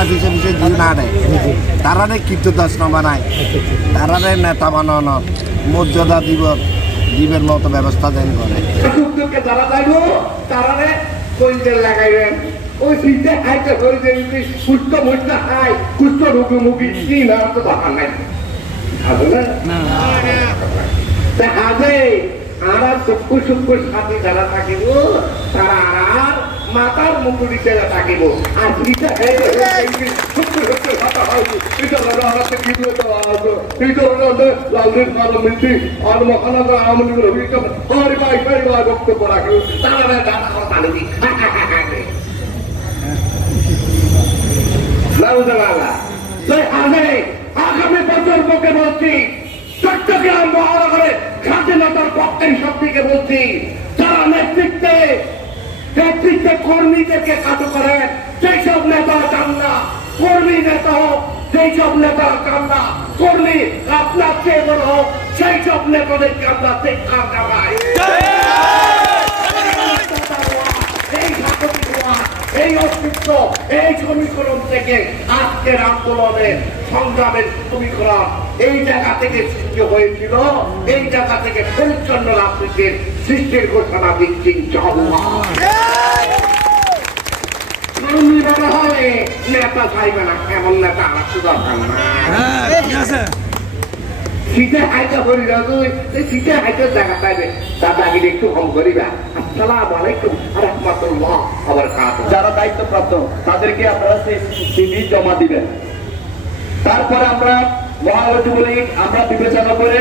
অফিসে অফিসে দিয়ে না দেয় তারারে কীর্তদাস না বানায় তারারে নেতা বানানোর মর্যাদা দিবের মতো ব্যবস্থা দেন করে যারা যাইব তারারে কইতে লাগাইবেন ওই সিটে খাইতে হয়ে যাবি কুষ্ঠ মুষ্ঠ খাই কুষ্ঠ রুগী মুগি কি না তো দরকার নাই আসলে আজে আর চক্ষু চক্ষু সাথে যারা থাকিব তারা আর মাতার মুকুটি চেলা থাকিব আর সিটে খাইতে চক্ষু চক্ষু কথা হয়নি এটা হলো আমাকে কি দিয়ে দেওয়া হতো এটা হলো লালদিন পার্লামেন্টে আর মহানগর আওয়ামী লীগের অভিযোগ হরি ভাই বক্তব্য রাখি তারা ডাটা কথা নেই আগামী প্রজন্মকে বলছি চট্টগ্রাম মহানগরের স্বাধীনতার পক্ষের শক্তিকে বলছি যারা নেতৃত্বে কর্মীদেরকে কাজ করেন যেসব নেতা চান না কর্মী নেতা হোক যেসব নেতা চান না কর্মী আপনার চেয়ে বড় হোক সেই সব নেতাদেরকে আমরা শিক্ষা দেওয়াই এই অস্তিত্ব এই সমীকরণ থেকে আজকের আন্দোলনের সংগ্রামের সমীকরণ এই জায়গা থেকে সৃষ্টি হয়েছিল এই জায়গা থেকে পরিচ্ছন্ন রাজনীতির সৃষ্টির ঘোষণা দিচ্ছি হবে নেতা চাইবে না এমন নেতা আমার তো দরকার না সিটে হাইটা করি সিটে হাইটার জায়গা পাইবে তার দাবিটা একটু কম করিবা আসসালামু আলাইকুম রাহমাতুল্লাহ ওয়া বারাকাতুহু যারা দায়িত্বপ্রাপ্ত তাদেরকে আপনারা সেই সিভি জমা দিবেন তারপরে আমরা মহানগর যুবলীগ আমরা বিবেচনা করে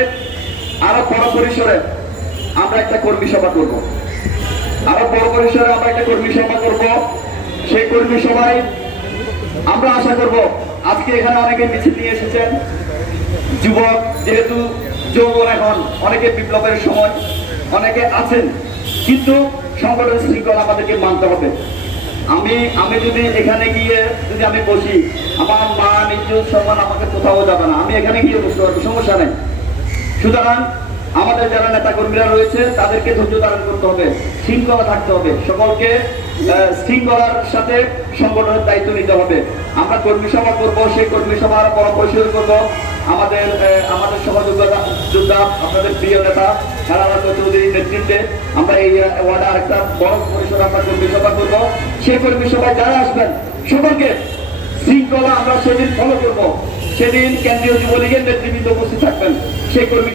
আরো বড় পরিসরে আমরা একটা কর্মী সভা করব আরো বড় পরিসরে আমরা একটা কর্মী সভা করব সেই কর্মী সভায় আমরা আশা করব আজকে এখানে অনেকে মিছিল নিয়ে এসেছেন যুবক যেহেতু যৌবন এখন অনেকে বিপ্লবের সময় অনেকে আছেন কিন্তু সংগঠন শৃঙ্খলা আমাদেরকে মানতে হবে আমি যদি এখানে গিয়ে যদি আমি বসি আমার মা ইজ্জত সম্মান আমাকে কোথাও যাবে না আমি এখানে গিয়ে বসতে পারবো সমস্যা নেই সুতরাং আমাদের যারা নেতা কর্মীরা রয়েছে তাদেরকে ধৈর্য ধারণ করতে হবে শৃঙ্খলা থাকতে হবে সকলকে শৃঙ্খলার সাথে সংগঠনের দায়িত্ব নিতে হবে আমরা কর্মী সভা করবো সেই কর্মী সভার বড় পরিসর করবো আমাদের সহযোগিতা যোদ্ধা আপনাদের প্রিয় নেতা সারানাথ চৌধুরীর নেতৃত্বে আমরা এই ওয়ার্ডে আরেকটা বড় পরিসরে আমরা কর্মী সভা করবো সেই কর্মী সভায় যারা আসবেন সকলকে শৃঙ্খলা আমরা সেদিন ফলো করবো সেদিন কেন্দ্রীয় যুবলীগের নেতৃবৃন্দ উপস্থিত থাকবেন সেই কর্মী